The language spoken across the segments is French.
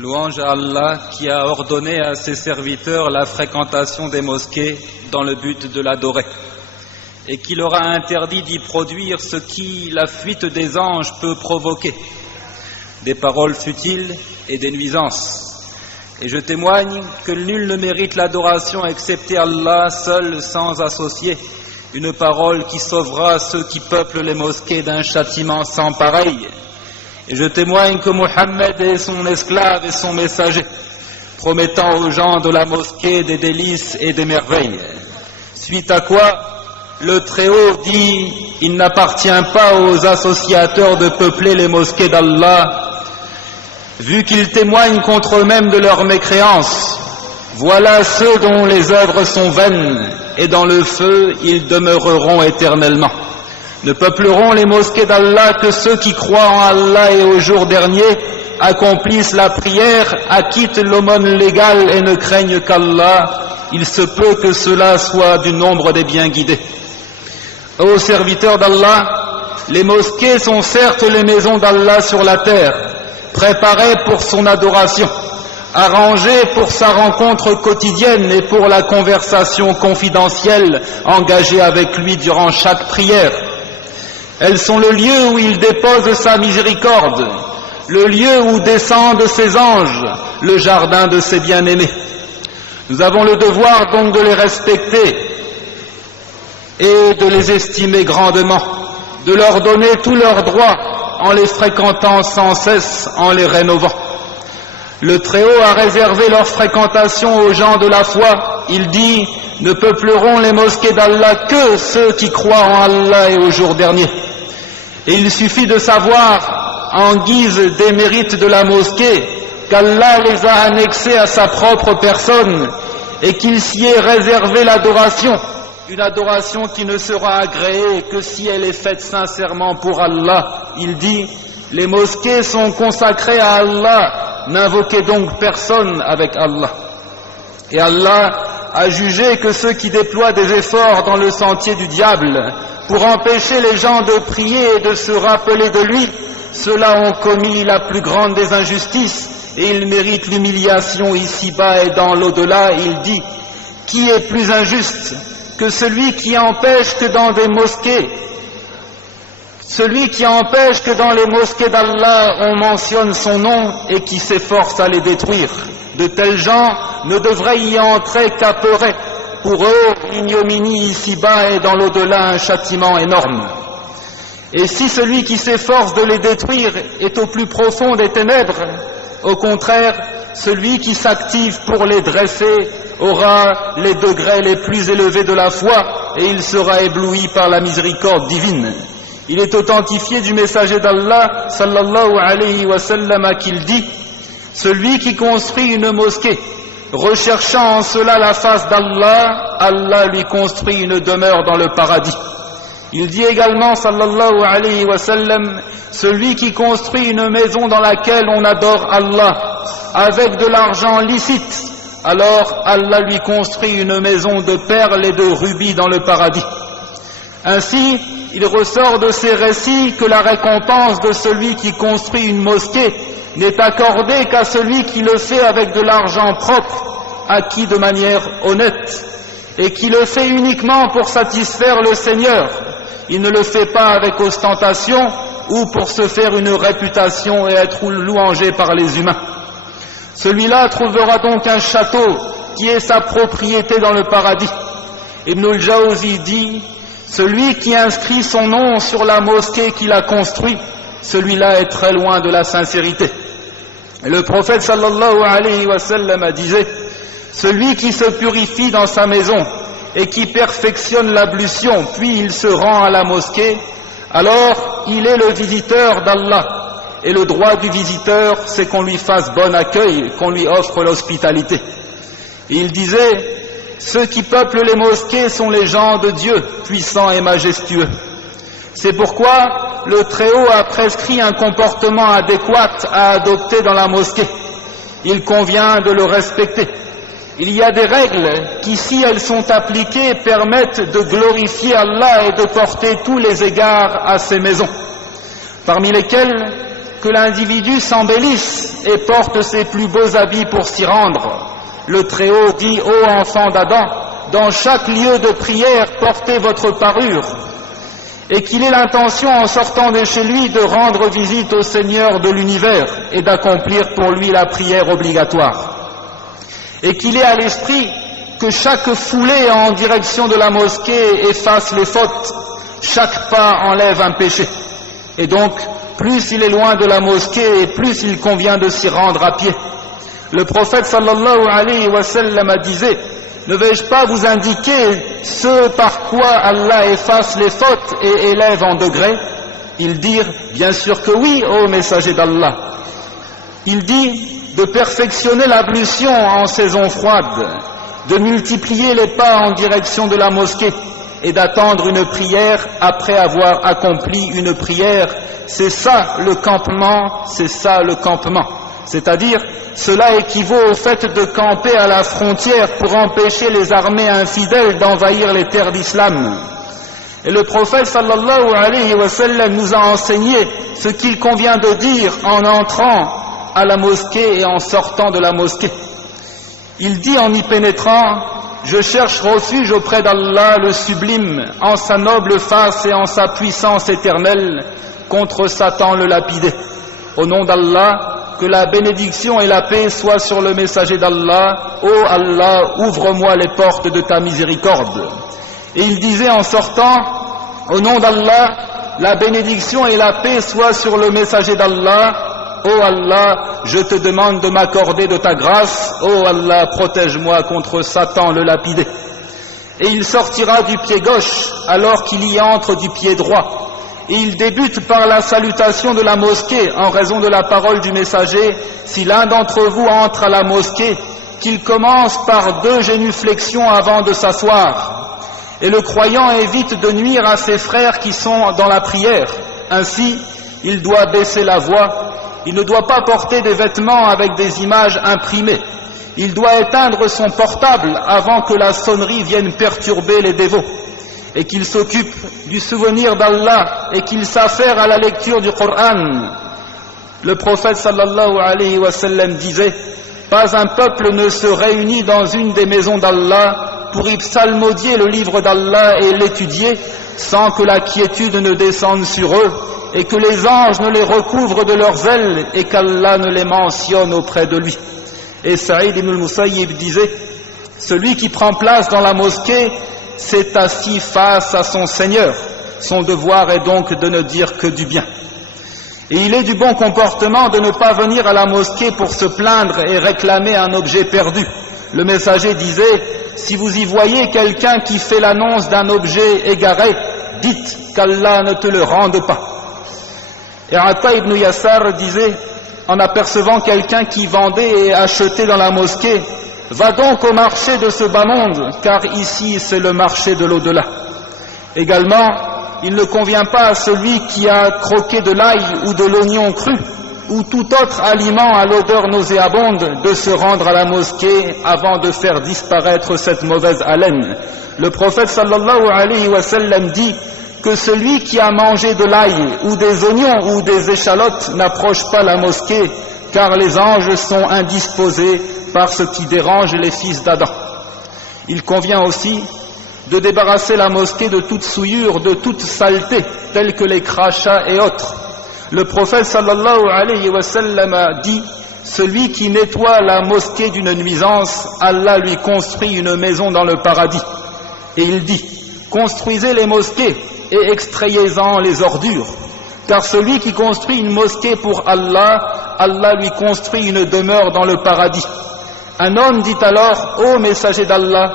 Louange à Allah qui a ordonné à ses serviteurs la fréquentation des mosquées dans le but de l'adorer et qui leur a interdit d'y produire ce qui la fuite des anges peut provoquer, des paroles futiles et des nuisances. Et je témoigne que nul ne mérite l'adoration excepté Allah seul sans associé, une parole qui sauvera ceux qui peuplent les mosquées d'un châtiment sans pareil. Et je témoigne que Mohammed est son esclave et son messager, promettant aux gens de la mosquée des délices et des merveilles. Suite à quoi, le Très-Haut dit « Il n'appartient pas aux associateurs de peupler les mosquées d'Allah, vu qu'ils témoignent contre eux-mêmes de leur mécréance. Voilà ceux dont les œuvres sont vaines, et dans le feu ils demeureront éternellement. Ne peupleront les mosquées d'Allah que ceux qui croient en Allah et au jour dernier, accomplissent la prière, acquittent l'aumône légale et ne craignent qu'Allah. Il se peut que cela soit du nombre des bien guidés. » Ô serviteurs d'Allah, les mosquées sont certes les maisons d'Allah sur la terre, préparées pour son adoration, arrangées pour sa rencontre quotidienne et pour la conversation confidentielle engagée avec lui durant chaque prière. Elles sont le lieu où il dépose sa miséricorde, le lieu où descendent ses anges, le jardin de ses bien-aimés. Nous avons le devoir donc de les respecter et de les estimer grandement, de leur donner tous leurs droits en les fréquentant sans cesse, en les rénovant. Le Très-Haut a réservé leur fréquentation aux gens de la foi. Il dit « Ne peupleront les mosquées d'Allah que ceux qui croient en Allah et au jour dernier. » Et il suffit de savoir, en guise des mérites de la mosquée, qu'Allah les a annexés à sa propre personne et qu'il s'y est réservé l'adoration, une adoration qui ne sera agréée que si elle est faite sincèrement pour Allah. Il dit « Les mosquées sont consacrées à Allah, n'invoquez donc personne avec Allah. » Et Allah a jugé que ceux qui déploient des efforts dans le sentier du diable pour empêcher les gens de prier et de se rappeler de lui, ceux-là ont commis la plus grande des injustices et ils méritent l'humiliation ici-bas et dans l'au-delà. Il dit « Qui est plus injuste que celui qui empêche que dans des mosquées, celui qui empêche que dans les mosquées d'Allah on mentionne son nom et qui s'efforce à les détruire. De tels gens ne devraient y entrer qu'apeurés. Pour eux, l'ignominie ici-bas et dans l'au-delà un châtiment énorme. Et si celui qui s'efforce de les détruire est au plus profond des ténèbres, au contraire, celui qui s'active pour les dresser aura les degrés les plus élevés de la foi et il sera ébloui par la miséricorde divine. Il est authentifié du messager d'Allah, sallallahu alayhi wa sallam, à qu'il dit « Celui qui construit une mosquée, recherchant en cela la face d'Allah, Allah lui construit une demeure dans le paradis. » Il dit également, sallallahu alayhi wa sallam, « Celui qui construit une maison dans laquelle on adore Allah, avec de l'argent licite, alors Allah lui construit une maison de perles et de rubis dans le paradis. » Ainsi, il ressort de ces récits que la récompense de celui qui construit une mosquée n'est accordée qu'à celui qui le fait avec de l'argent propre, acquis de manière honnête, et qui le fait uniquement pour satisfaire le Seigneur. Il ne le fait pas avec ostentation ou pour se faire une réputation et être louangé par les humains. Celui-là trouvera donc un château qui est sa propriété dans le paradis. Ibn al-Jawzi dit « Celui qui inscrit son nom sur la mosquée qu'il a construite, celui-là est très loin de la sincérité. » Et le prophète sallallahu alayhi wa sallam disait « Celui qui se purifie dans sa maison et qui perfectionne l'ablution, puis il se rend à la mosquée, alors il est le visiteur d'Allah. Et le droit du visiteur, c'est qu'on lui fasse bon accueil, qu'on lui offre l'hospitalité. » Et il disait « Ceux qui peuplent les mosquées sont les gens de Dieu, puissants et majestueux. » C'est pourquoi le Très-Haut a prescrit un comportement adéquat à adopter dans la mosquée. Il convient de le respecter. Il y a des règles qui, si elles sont appliquées, permettent de glorifier Allah et de porter tous les égards à ses maisons, parmi lesquelles que l'individu s'embellisse et porte ses plus beaux habits pour s'y rendre. Le Très-Haut dit: ô enfants d'Adam, dans chaque lieu de prière, portez votre parure. Et qu'il ait l'intention, en sortant de chez lui, de rendre visite au Seigneur de l'univers et d'accomplir pour lui la prière obligatoire. Et qu'il ait à l'esprit que chaque foulée en direction de la mosquée efface les fautes, chaque pas enlève un péché. Et donc, plus il est loin de la mosquée et plus il convient de s'y rendre à pied. Le prophète sallallahu alayhi wa sallam disait: ne vais-je pas vous indiquer ce par quoi Allah efface les fautes et élève en degrés? Ils dirent: bien sûr que oui, ô messager d'Allah. Il dit de perfectionner l'ablution en saison froide, de multiplier les pas en direction de la mosquée et d'attendre une prière après avoir accompli une prière. C'est ça le campement, c'est ça le campement. C'est-à-dire, cela équivaut au fait de camper à la frontière pour empêcher les armées infidèles d'envahir les terres d'islam. Et le prophète sallallahu alayhi wa sallam nous a enseigné ce qu'il convient de dire en entrant à la mosquée et en sortant de la mosquée. Il dit en y pénétrant: je cherche refuge auprès d'Allah le sublime, en sa noble face et en sa puissance éternelle, contre Satan le lapidé. Au nom d'Allah, que la bénédiction et la paix soient sur le messager d'Allah. Ô Allah, ouvre-moi les portes de ta miséricorde. Et il disait en sortant: au nom d'Allah, la bénédiction et la paix soient sur le messager d'Allah. Ô Allah, je te demande de m'accorder de ta grâce. Ô Allah, protège-moi contre Satan le lapidé. Et il sortira du pied gauche alors qu'il y entre du pied droit. Et il débute par la salutation de la mosquée en raison de la parole du messager: si l'un d'entre vous entre à la mosquée, qu'il commence par 2 génuflexions avant de s'asseoir. Et le croyant évite de nuire à ses frères qui sont dans la prière. Ainsi, il doit baisser la voix. Il ne doit pas porter des vêtements avec des images imprimées. Il doit éteindre son portable avant que la sonnerie vienne perturber les dévots. Et qu'il s'occupe du souvenir d'Allah et qu'il s'affaire à la lecture du Coran. Le prophète sallallahu alayhi wa sallam disait: pas un peuple ne se réunit dans une des maisons d'Allah pour y psalmodier le livre d'Allah et l'étudier sans que la quiétude ne descende sur eux et que les anges ne les recouvrent de leurs ailes et qu'Allah ne les mentionne auprès de lui. Et Saïd ibn al-Musayyib disait: celui qui prend place dans la mosquée s'est assis face à son Seigneur. Son devoir est donc de ne dire que du bien. Et il est du bon comportement de ne pas venir à la mosquée pour se plaindre et réclamer un objet perdu. Le messager disait: si vous y voyez quelqu'un qui fait l'annonce d'un objet égaré, dites qu'Allah ne te le rende pas. Et Ata ibn Yassar disait, en apercevant quelqu'un qui vendait et achetait dans la mosquée: va donc au marché de ce bas monde, car ici c'est le marché de l'au-delà. Également, il ne convient pas à celui qui a croqué de l'ail ou de l'oignon cru, ou tout autre aliment à l'odeur nauséabonde, de se rendre à la mosquée avant de faire disparaître cette mauvaise haleine. Le prophète sallallahu alayhi wa sallam dit que celui qui a mangé de l'ail ou des oignons ou des échalotes n'approche pas la mosquée, car les anges sont indisposés par ce qui dérange les fils d'Adam. Il convient aussi de débarrasser la mosquée de toute souillure, de toute saleté, telle que les crachats et autres. Le prophète sallallahu alayhi wa sallam a dit: celui qui nettoie la mosquée d'une nuisance, Allah lui construit une maison dans le paradis. Et il dit: construisez les mosquées et extrayez-en les ordures, car celui qui construit une mosquée pour Allah, Allah lui construit une demeure dans le paradis. Un homme dit alors: ô messager d'Allah,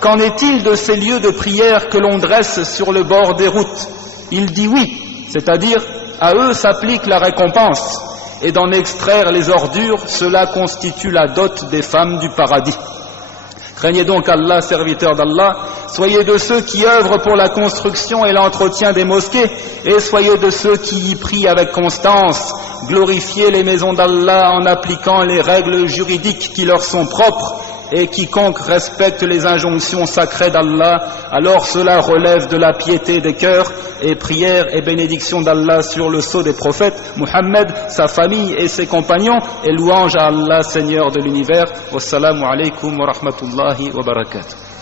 qu'en est-il de ces lieux de prière que l'on dresse sur le bord des routes? Il dit oui, c'est-à-dire à eux s'applique la récompense, et d'en extraire les ordures, cela constitue la dot des femmes du paradis. Craignez donc Allah, serviteurs d'Allah, soyez de ceux qui œuvrent pour la construction et l'entretien des mosquées, et soyez de ceux qui y prient avec constance. Glorifiez les maisons d'Allah en appliquant les règles juridiques qui leur sont propres, et quiconque respecte les injonctions sacrées d'Allah, alors cela relève de la piété des cœurs, et prière et bénédiction d'Allah sur le sceau des prophètes, Muhammad, sa famille et ses compagnons, et louange à Allah, Seigneur de l'univers. Wassalamu alaikum wa rahmatullahi wa barakatuh.